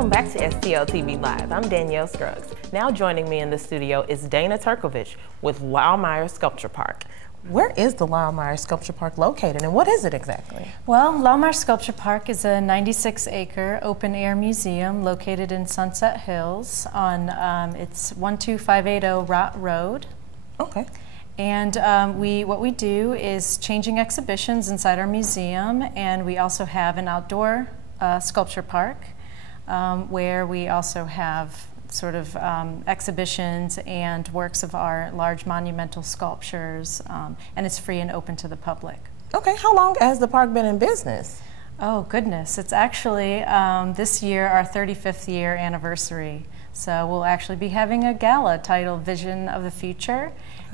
Welcome back to STL TV Live. I'm Danielle Scruggs. Now joining me in the studio is Dana Turkovic with Laumeier Sculpture Park. Where is the Laumeier Sculpture Park located, and what is it exactly? Well, Laumeier Sculpture Park is a 96-acre open-air museum located in Sunset Hills on it's 12580 Rott Road. Okay. And what we do is changing exhibitions inside our museum, and we also have an outdoor sculpture park where we also have sort of exhibitions and works of art, large monumental sculptures, and it's free and open to the public. Okay, how long has the park been in business? Oh goodness, it's actually this year our 35th year anniversary. So we'll actually be having a gala titled Vision of the Future,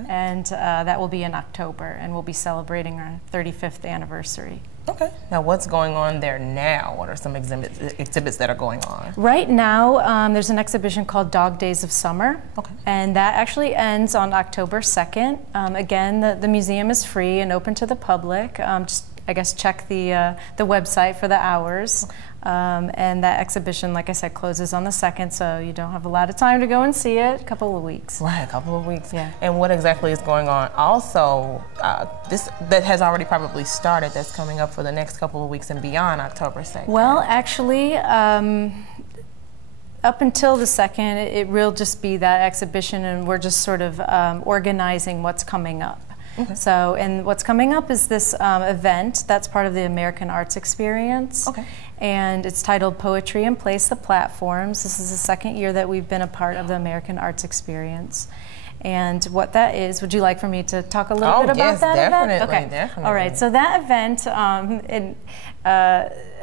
and that will be in October, and we'll be celebrating our 35th anniversary. Okay. Now what's going on there now? What are some exhibits that are going on? Right now there's an exhibition called Dog Days of Summer, and that actually ends on October 2nd. Again, the museum is free and open to the public. Just, I guess, check the website for the hours. And that exhibition, like I said, closes on the 2nd, so you don't have a lot of time to go and see it. A couple of weeks. Right, a couple of weeks. Yeah. And what exactly is going on? Also, that has already probably started, that's coming up for the next couple of weeks and beyond October 2nd. Well, actually, up until the 2nd, it will just be that exhibition, and we're just sort of organizing what's coming up. Okay. So, and what's coming up is this event that's part of the American Arts Experience. Okay. And it's titled Poetry and Place the Platforms. This is the 2nd year that we've been a part of the American Arts Experience. And what that is, would you like for me to talk a little bit about that event? Okay, definitely. All right, so that event,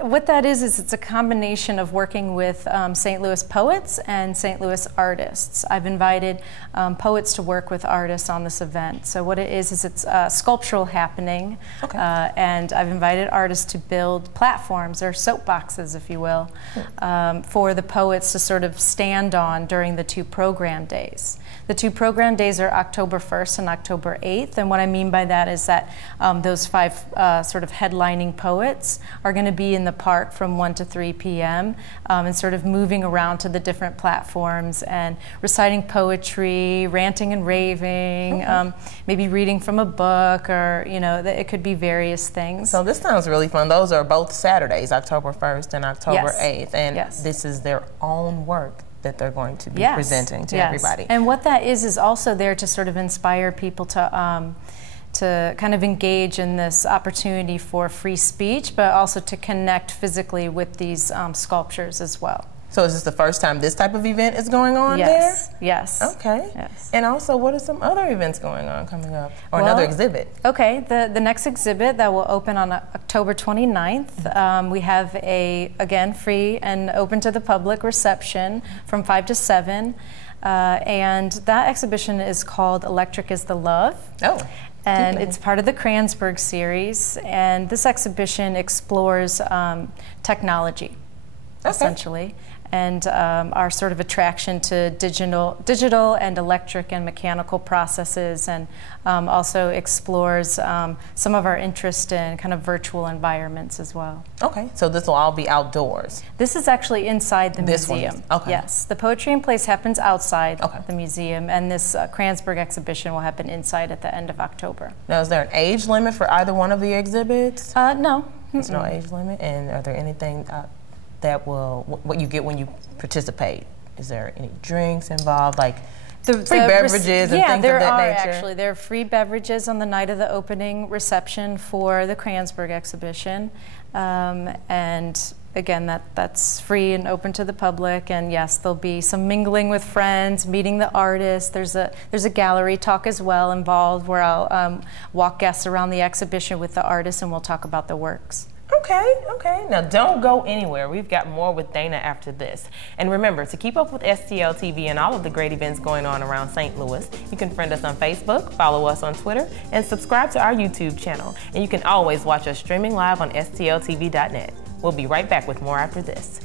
what that is it's a combination of working with St. Louis poets and St. Louis artists. I've invited poets to work with artists on this event. So what it is it's a sculptural happening, and I've invited artists to build platforms, or soapboxes, if you will, for the poets to sort of stand on during the 2 program days. The 2 program days are October 1st and October 8th, and what I mean by that is that those 5 sort of headlining poets are going to be in the park from 1 to 3 p.m. And sort of moving around to the different platforms and reciting poetry, ranting and raving, maybe reading from a book, or, you know, it could be various things. So this sounds really fun. Those are both Saturdays, October 1st and October 8th, and this is their own work that they're going to be presenting to everybody. And what that is also there to sort of inspire people to kind of engage in this opportunity for free speech, but also to connect physically with these sculptures as well. So is this the first time this type of event is going on there? Yes. Okay. Yes. And also, what are some other events going on coming up? Or another exhibit? Okay, the next exhibit that will open on October 29th, we have again, free and open to the public reception from 5 to 7. And that exhibition is called Electric is the Love. Oh. And it's part of the Kranzberg series. And this exhibition explores technology, essentially, and our sort of attraction to digital and electric and mechanical processes, and also explores some of our interest in kind of virtual environments as well. Okay, so this will all be outdoors? This is actually inside the museum. Okay. Yes, the Poetry and Place happens outside the museum, and this Kranzberg exhibition will happen inside at the end of October. Now, is there an age limit for either one of the exhibits? No. There's no age limit? And are there anything that will, what you get when you participate? Is there any drinks involved, like free beverages and things of that nature? Yeah, there are actually. There are free beverages on the night of the opening reception for the Kranzberg exhibition. And again, that's free and open to the public. And yes, there'll be some mingling with friends, meeting the artists. There's a gallery talk as well involved, where I'll walk guests around the exhibition with the artists, and we'll talk about the works. Okay. Now don't go anywhere. We've got more with Dana after this. And remember, to keep up with STL TV and all of the great events going on around St. Louis, you can friend us on Facebook, follow us on Twitter, and subscribe to our YouTube channel. And you can always watch us streaming live on stltv.net. We'll be right back with more after this.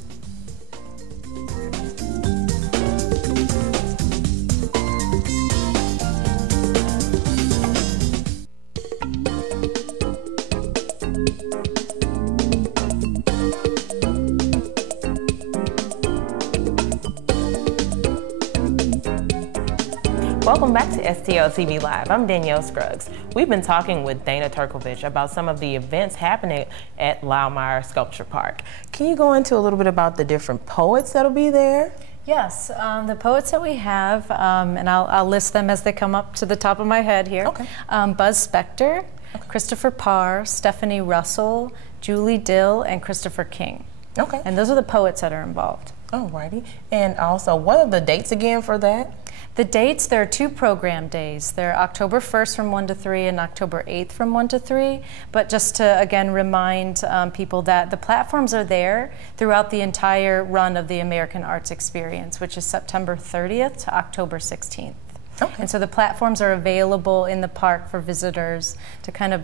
Welcome back to STL TV Live. I'm Danielle Scruggs. We've been talking with Dana Turkovic about some of the events happening at Laumeier Sculpture Park. Can you go into a little bit about the different poets that'll be there? Yes, the poets that we have, and I'll list them as they come up to the top of my head here. Okay. Buzz Spector, Christopher Parr, Stephanie Russell, Julie Dill, and Christopher King. Okay. And those are the poets that are involved. Alrighty. And also, what are the dates again for that? The dates, there are 2 program days. They're October 1st from 1 to 3 and October 8th from 1 to 3. But just to, again, remind people that the platforms are there throughout the entire run of the American Arts Experience, which is September 30th to October 16th. Okay. And so the platforms are available in the park for visitors to kind of,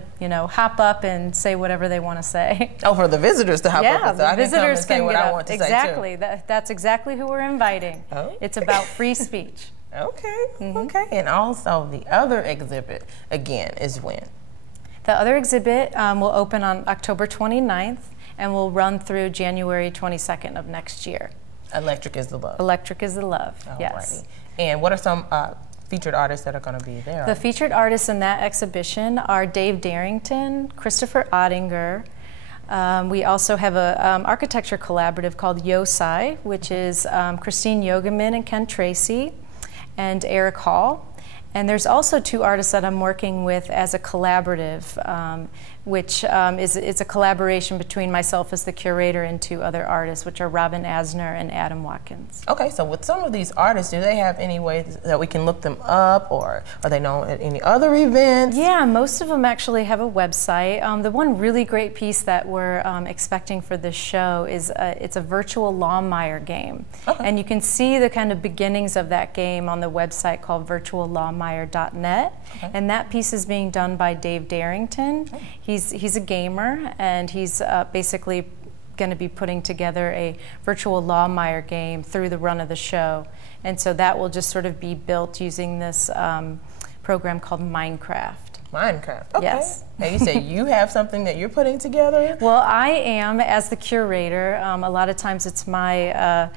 hop up and say whatever they want to say. Oh, for the visitors to hop up and say, the I visitors can come and say what I want to exactly. say too. That's exactly who we're inviting. Oh. It's about free speech. Okay, okay. And also the other exhibit, again, is when? The other exhibit will open on October 29th and will run through January 22nd of next year. Electric is the Love. Electric is the Love, Alrighty. yes. And what are some featured artists that are going to be there? The featured artists in that exhibition are Dave Darrington, Christopher Ottinger. We also have an architecture collaborative called Yosai, which is Christine Yogaman and Ken Tracy, and Eric Hall. And there's also 2 artists that I'm working with as a collaborative, which is a collaboration between myself as the curator and 2 other artists, which are Robin Asner and Adam Watkins. Okay, so with some of these artists, do they have any ways that we can look them up, or are they known at any other events? Yeah, most of them actually have a website. The one really great piece that we're expecting for this show is it's a virtual Laumeier game. Okay. And you can see the kind of beginnings of that game on the website called virtuallaumeier.net. Okay. And that piece is being done by Dave Darrington. Oh. He's a gamer, and he's basically going to be putting together a virtual Laumeier game through the run of the show. And so that will just sort of be built using this program called Minecraft. Minecraft, okay. Yes. Now you say you have something that you're putting together? Well, I am, as the curator, a lot of times it's my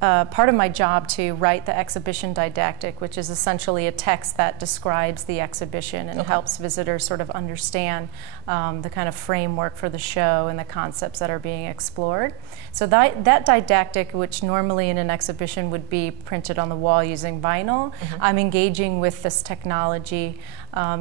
part of my job to write the exhibition didactic, which is essentially a text that describes the exhibition and helps visitors sort of understand the kind of framework for the show and the concepts that are being explored. So that didactic, which normally in an exhibition would be printed on the wall using vinyl, I'm engaging with this technology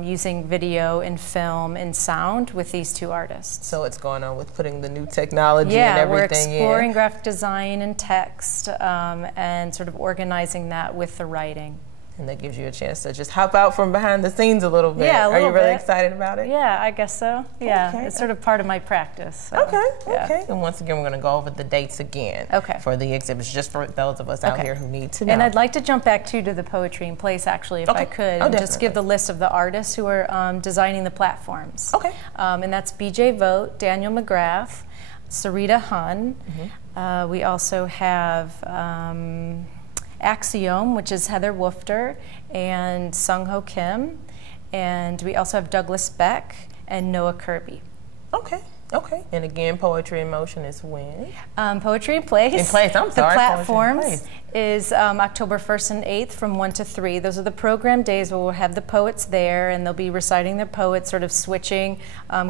using video and film and sound with these 2 artists. So it's going on with putting the new technology and everything in. Yeah, we're exploring graphic design and text and sort of organizing that with the writing. And that gives you a chance to just hop out from behind the scenes a little bit. Yeah, a little Are you really bit. Excited about it? Yeah, I guess so. Yeah, Okay. it's sort of part of my practice. So, Okay, yeah. okay. And once again, we're going to go over the dates again for the exhibits, just for those of us out here who need to know. And I'd like to jump back to the Poetry in Place, actually, if I could, and just give the list of the artists who are designing the platforms. Okay. And that's B.J. Vogt, Daniel McGrath, Sarita Hun. We also have Axiom, which is Heather Woofter, and Sung Ho Kim. And we also have Douglas Beck and Noah Kirby. Okay. Okay. And again, Poetry in Motion is when? Poetry in Place. In Place, I'm sorry. The platforms is October 1st and 8th from 1 to 3. Those are the program days where we'll have the poets there, and they'll be reciting their poets, sort of switching,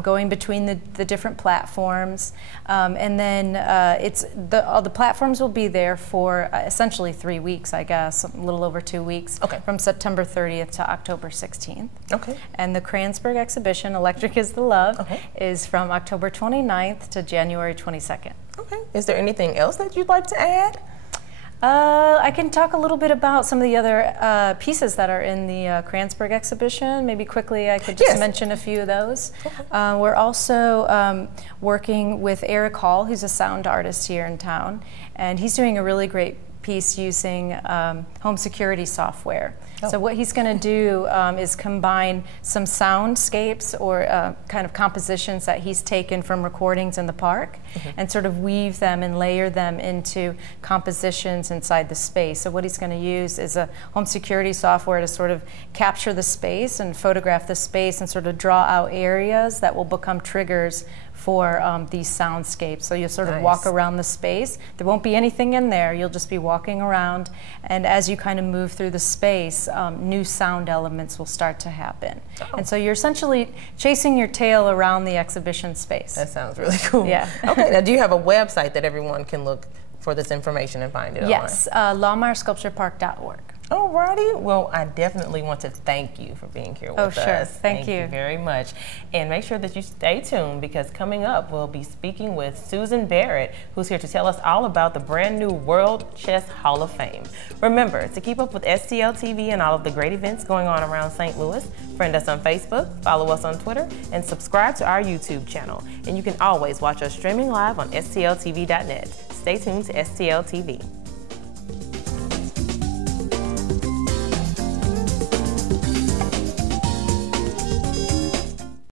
going between the different platforms. And then all the platforms will be there for essentially 3 weeks, I guess, a little over 2 weeks, from September 30th to October 16th. Okay. And the Kranzberg exhibition, Electric is the Love, is from October 29th to January 22nd. Okay. Is there anything else that you'd like to add? I can talk a little bit about some of the other pieces that are in the Kranzberg exhibition. Maybe quickly I could just mention a few of those. We're also working with Eric Hall, who's a sound artist here in town, and he's doing a really great piece using home security software. So what he's going to do is combine some soundscapes or kind of compositions that he's taken from recordings in the park and sort of weave them and layer them into compositions inside the space. So what he's going to use is a home security software to sort of capture the space and photograph the space and sort of draw out areas that will become triggers for these soundscapes. So you'll sort of walk around the space. There won't be anything in there. You'll just be walking around, and as you kind of move through the space, new sound elements will start to happen. Oh. And so you're essentially chasing your tail around the exhibition space. That sounds really cool. Yeah. Okay, now do you have a website that everyone can look for this information and find it on? Yes, LaumeierSculpturePark.org. Alrighty, well, I definitely want to thank you for being here with us. Oh, sure, thank you Very much. And make sure that you stay tuned, because coming up, we'll be speaking with Susan Barrett, who's here to tell us all about the brand new World Chess Hall of Fame. Remember, to keep up with STL TV and all of the great events going on around St. Louis, friend us on Facebook, follow us on Twitter, and subscribe to our YouTube channel. And you can always watch us streaming live on STLTV.net. Stay tuned to STL TV.